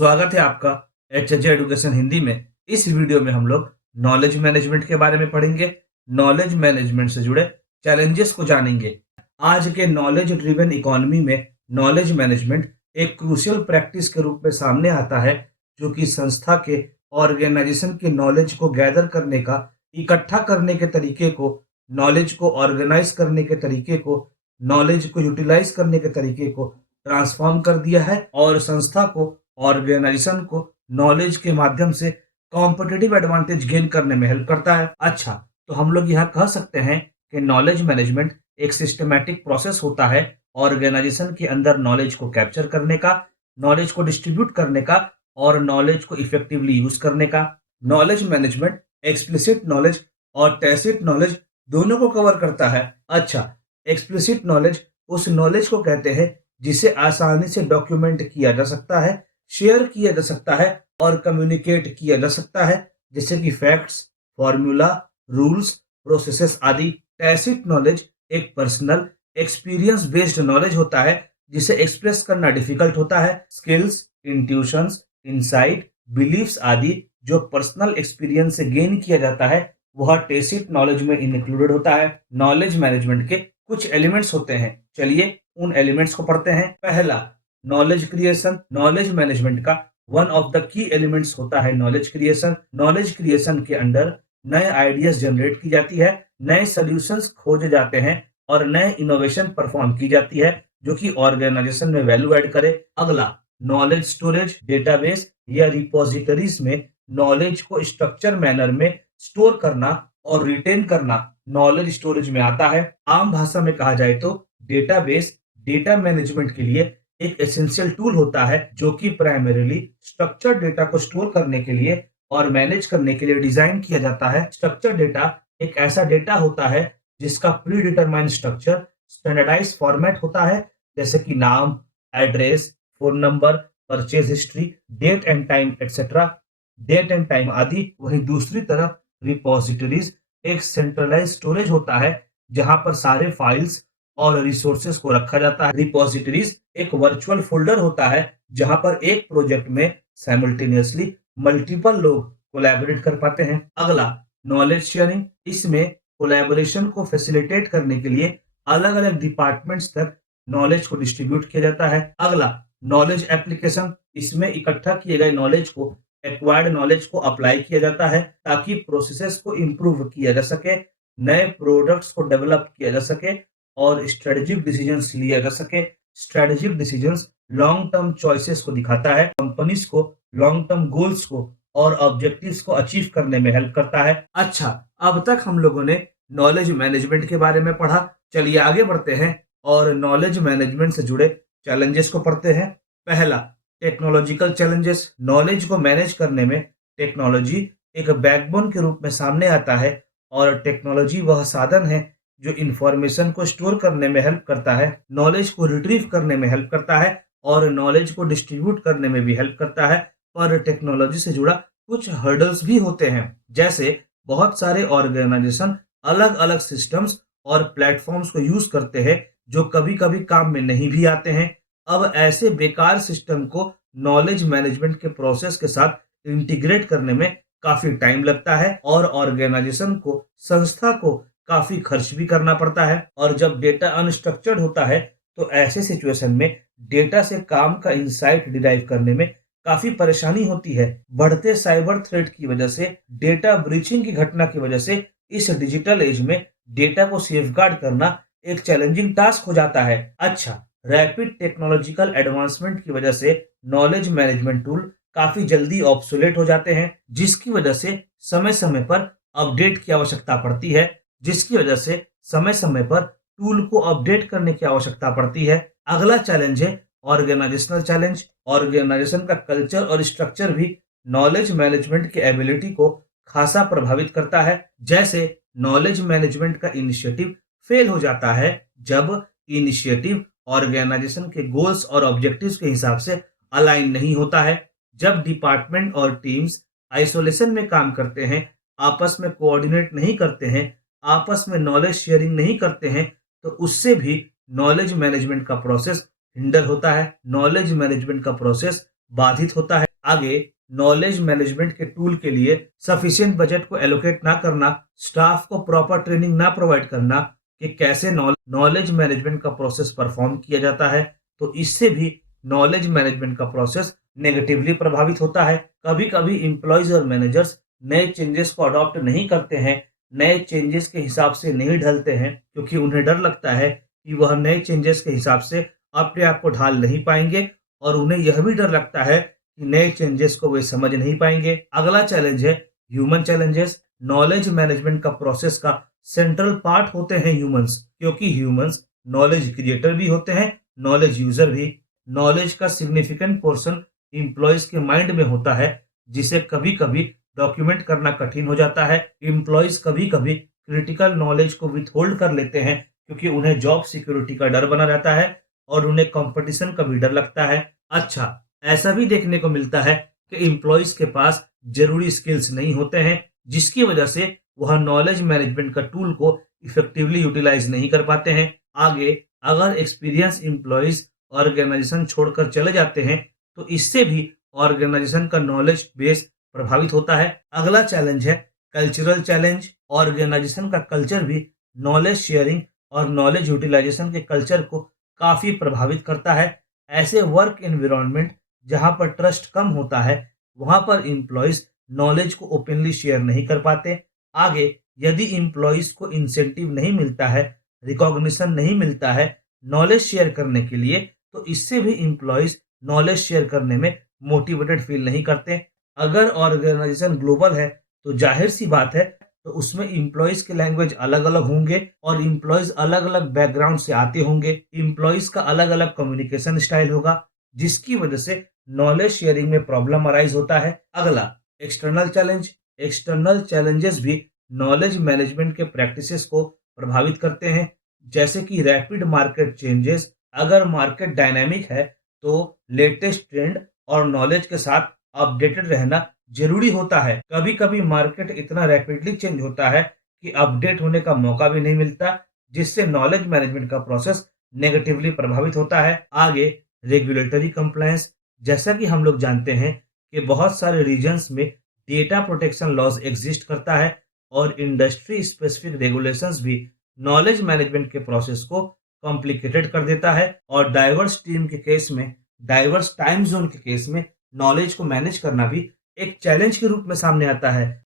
स्वागत है आपका एचएच एजुकेशन हिंदी में। इस वीडियो में हम लोग नॉलेज मैनेजमेंट के बारे में पढ़ेंगे। नॉलेज मैनेजमेंट से जुड़े चैलेंजेस को जानेंगे। आज के नॉलेज ड्रिवन इकोनॉमी में नॉलेज मैनेजमेंट एक क्रूशियल प्रैक्टिस के रूप में सामने आता है, जो कि संस्था के ऑर्गेनाइजेशन के नॉलेज को गैदर करने का, इकट्ठा करने के तरीके को, नॉलेज को ऑर्गेनाइज करने के तरीके को, नॉलेज को यूटिलाइज करने के तरीके को ट्रांसफॉर्म कर दिया है और संस्था को, ऑर्गेनाइजेशन को नॉलेज के माध्यम से कॉम्पिटिटिव एडवांटेज गेन करने में हेल्प करता है। अच्छा, तो हम लोग यहाँ कह सकते हैं कि नॉलेज मैनेजमेंट एक सिस्टमैटिक प्रोसेस होता है ऑर्गेनाइजेशन के अंदर नॉलेज को कैप्चर करने का, नॉलेज को डिस्ट्रीब्यूट करने का और नॉलेज को इफेक्टिवली यूज करने का। नॉलेज मैनेजमेंट एक्सप्लिसिट नॉलेज और टैसिट नॉलेज दोनों को कवर करता है। अच्छा, एक्सप्लिसिट नॉलेज उस नॉलेज को कहते हैं जिसे आसानी से डॉक्यूमेंट किया जा सकता है, शेयर किया जा सकता है और कम्युनिकेट किया जा सकता है, जैसे कि फैक्ट्स, फॉर्मूला, रूल्स, प्रोसेसेस आदि। टैसिट नॉलेज एक पर्सनल एक्सपीरियंस बेस्ड नॉलेज होता है जिसे एक्सप्रेस करना डिफिकल्ट होता है। स्किल्स, इंट्यूशंस, इनसाइट, बिलीफ्स आदि जो पर्सनल एक्सपीरियंस से गेन किया जाता है वह टैसिट नॉलेज में इंक्लूडेड होता है। नॉलेज मैनेजमेंट के कुछ एलिमेंट्स होते हैं, चलिए उन एलिमेंट्स को पढ़ते हैं। पहला, नॉलेज क्रिएशन। नॉलेज मैनेजमेंट का one of the key elements होता है नॉलेज क्रिएशन। नॉलेज क्रिएशन के अंडर नए आइडियाज जनरेट की जाती है, नए सॉल्यूशंस खोजे जाते हैं और नए इनोवेशन परफॉर्म की जाती है जो कि ऑर्गेनाइजेशन में वैल्यू ऐड करे। अगला, नॉलेज स्टोरेज। डेटाबेस या रिपोजिटरीज में नॉलेज को स्ट्रक्चर मैनर में स्टोर करना और रिटेन करना नॉलेज स्टोरेज में आता है। आम भाषा में कहा जाए तो डेटाबेस डेटा मैनेजमेंट के लिए एक एसेंशियल टूल होता है जो कि प्राइमरीली स्ट्रक्चर्ड डेटा को स्टोर करने के लिए और मैनेज करने के लिए डिजाइन किया जाता है। स्ट्रक्चर्ड डेटा एक ऐसा डेटा होता है जिसका predetermined structure standardize format होता है, जैसे कि नाम, address, phone number, purchase history, date and time etcetera, date and time आदि। वहीं दूसरी तरफ रिपोजिटरीज एक सेंट्रलाइज स्टोरेज होता है जहां पर सारे फाइल्स और रिसोर्सेज को रखा जाता है। रिपोजिटरीज एक वर्चुअल फोल्डर होता है जहां पर एक प्रोजेक्ट में साइमल्टेनियसली मल्टीपल लोग कोलैबोरेट कर पाते हैं। अगला, नॉलेज शेयरिंग। इसमें कोलैबोरेशन को फैसिलिटेट करने के लिए अलग अलग डिपार्टमेंट्स तक नॉलेज को डिस्ट्रीब्यूट किया जाता है। अगला, नॉलेज एप्लीकेशन। इसमें इकट्ठा किए गए नॉलेज को, एक्वायर्ड नॉलेज को अप्लाई किया जाता है ताकि प्रोसेसेस को इम्प्रूव किया जा सके, नए प्रोडक्ट्स को डेवलप किया जा सके और स्ट्रेटेजिक डिसीजंस लिया जा सके। Strategic decisions long term choices को दिखाता है, कंपनीज को लॉन्ग टर्म गोल्स को और ऑब्जेक्टिव्स को अचीव करने में हेल्प करता है। अच्छा, अब तक हम लोगों ने नॉलेज मैनेजमेंट के बारे में पढ़ा। चलिए आगे बढ़ते हैं और नॉलेज मैनेजमेंट से जुड़े चैलेंजेस को पढ़ते हैं। पहला, टेक्नोलॉजिकल चैलेंजेस। नॉलेज को मैनेज करने में टेक्नोलॉजी एक बैकबोन के रूप में सामने आता है और टेक्नोलॉजी वह साधन है जो इंफॉर्मेशन को स्टोर करने में हेल्प करता है, नॉलेज को रिट्रीव करने में हेल्प करता है और नॉलेज को डिस्ट्रीब्यूट करने में भी हेल्प करता है। पर टेक्नोलॉजी से जुड़ा कुछ हर्डल्स भी होते हैं, जैसे बहुत सारे ऑर्गेनाइजेशन अलग अलग सिस्टम्स और प्लेटफॉर्म्स को यूज करते हैं जो कभी कभी काम में नहीं भी आते हैं। अब ऐसे बेकार सिस्टम को नॉलेज मैनेजमेंट के प्रोसेस के साथ इंटीग्रेट करने में काफी टाइम लगता है और ऑर्गेनाइजेशन को, संस्था को काफी खर्च भी करना पड़ता है। और जब डेटा अनस्ट्रक्चर्ड होता है तो ऐसे सिचुएशन में डेटा से काम का इंसाइट डिराइव करने में काफी परेशानी होती है। बढ़ते साइबर थ्रेट की वजह से, डेटा ब्रीचिंग की घटना की वजह से इस डिजिटल एज में डेटा को सेफगार्ड करना एक चैलेंजिंग टास्क हो जाता है। अच्छा, रैपिड टेक्नोलॉजिकल एडवांसमेंट की वजह से नॉलेज मैनेजमेंट टूल काफी जल्दी ऑब्सोलेट हो जाते हैं, जिसकी वजह से समय समय पर अपडेट की आवश्यकता पड़ती है, जिसकी वजह से समय समय पर टूल को अपडेट करने की आवश्यकता पड़ती है। अगला चैलेंज है ऑर्गेनाइजेशनल चैलेंज। ऑर्गेनाइजेशन का कल्चर और स्ट्रक्चर भी नॉलेज मैनेजमेंट की एबिलिटी को खासा प्रभावित करता है। जैसे नॉलेज मैनेजमेंट का इनिशिएटिव फेल हो जाता है जब इनिशिएटिव ऑर्गेनाइजेशन के गोल्स और ऑब्जेक्टिव्स के हिसाब से अलाइन नहीं होता है, जब डिपार्टमेंट और टीम्स आइसोलेशन में काम करते हैं, आपस में कोऑर्डिनेट नहीं करते हैं, आपस में नॉलेज शेयरिंग नहीं करते हैं, तो उससे भी नॉलेज मैनेजमेंट का प्रोसेस हिंडर होता है, नॉलेज मैनेजमेंट का प्रोसेस बाधित होता है। आगे, नॉलेज मैनेजमेंट के टूल के लिए सफिशिएंट बजट को एलोकेट ना करना, स्टाफ को प्रॉपर ट्रेनिंग ना प्रोवाइड करना कि कैसे नॉलेज मैनेजमेंट का प्रोसेस परफॉर्म किया जाता है, तो इससे भी नॉलेज मैनेजमेंट का प्रोसेस नेगेटिवली प्रभावित होता है। कभी-कभी एम्प्लॉइज और मैनेजर्स नए चेंजेस को अडॉप्ट नहीं करते हैं, नए चेंजेस के हिसाब से नहीं ढलते हैं, क्योंकि उन्हें डर लगता है कि वह नए चेंजेस के हिसाब से अपने आप को ढाल नहीं पाएंगे, और उन्हें यह भी डर लगता है कि नए चेंजेस को वे समझ नहीं पाएंगे। अगला चैलेंज है ह्यूमन चैलेंजेस। नॉलेज मैनेजमेंट का प्रोसेस का सेंट्रल पार्ट होते हैं ह्यूमंस, क्योंकि ह्यूमंस नॉलेज क्रिएटर भी होते हैं, नॉलेज यूजर भी। नॉलेज का सिग्निफिकेंट पोर्शन एम्प्लॉयज के माइंड में होता है, जिसे कभी कभी डॉक्यूमेंट करना कठिन हो जाता है। एम्प्लॉयज कभी कभी क्रिटिकल नॉलेज को विथहोल्ड कर लेते हैं, क्योंकि उन्हें जॉब सिक्योरिटी का डर बना रहता है और उन्हें कंपटीशन का भी डर लगता है। अच्छा, ऐसा भी देखने को मिलता है कि एम्प्लॉयज के पास जरूरी स्किल्स नहीं होते हैं, जिसकी वजह से वह नॉलेज मैनेजमेंट का टूल को इफेक्टिवली यूटिलाइज नहीं कर पाते हैं। आगे, अगर एक्सपीरियंस एम्प्लॉयज ऑर्गेनाइजेशन छोड़कर चले जाते हैं, तो इससे भी ऑर्गेनाइजेशन का नॉलेज बेस प्रभावित होता है। अगला चैलेंज है कल्चरल चैलेंज। ऑर्गेनाइजेशन का कल्चर भी नॉलेज शेयरिंग और नॉलेज यूटिलाइजेशन के कल्चर को काफी प्रभावित करता है। ऐसे वर्क एनवायरनमेंट जहां पर ट्रस्ट कम होता है, वहां पर एम्प्लॉयज नॉलेज को ओपनली शेयर नहीं कर पाते। आगे, यदि एम्प्लॉयज को इंसेंटिव नहीं मिलता है, रिकॉग्निशन नहीं मिलता है नॉलेज शेयर करने के लिए, तो इससे भी एम्प्लॉयज नॉलेज शेयर करने में मोटिवेटेड फील नहीं करते। अगर ऑर्गेनाइजेशन ग्लोबल है, तो जाहिर सी बात है, तो उसमें एम्प्लॉयज के लैंग्वेज अलग अलग होंगे और एम्प्लॉयज अलग अलग बैकग्राउंड से आते होंगे। एम्प्लॉयज का अलग अलग कम्युनिकेशन स्टाइल होगा, जिसकी वजह से नॉलेज शेयरिंग में प्रॉब्लम अराइज होता है। अगला, एक्सटर्नल चैलेंज। एक्सटर्नल चैलेंजेस भी नॉलेज मैनेजमेंट के प्रैक्टिसेस को प्रभावित करते हैं, जैसे कि रैपिड मार्केट चेंजेस। अगर मार्केट डायनामिक है, तो लेटेस्ट ट्रेंड और नॉलेज के साथ अपडेटेड रहना जरूरी होता है। कभी कभी मार्केट इतना रैपिडली चेंज होता है कि अपडेट होने का मौका भी नहीं मिलता, जिससे नॉलेज मैनेजमेंट का प्रोसेस नेगेटिवली प्रभावित होता है। आगे, रेगुलेटरी कंप्लायंस। जैसा कि हम लोग जानते हैं कि बहुत सारे रीजन्स में डेटा प्रोटेक्शन लॉज एग्जिस्ट करता है, और इंडस्ट्री स्पेसिफिक रेगुलेशंस भी नॉलेज मैनेजमेंट के प्रोसेस को कॉम्प्लिकेटेड कर देता है। और डाइवर्स टीम के केस में, डाइवर्स टाइम जोन के केस में नॉलेज को मैनेज करना भी एक चैलेंज के रूप में सामने आता है।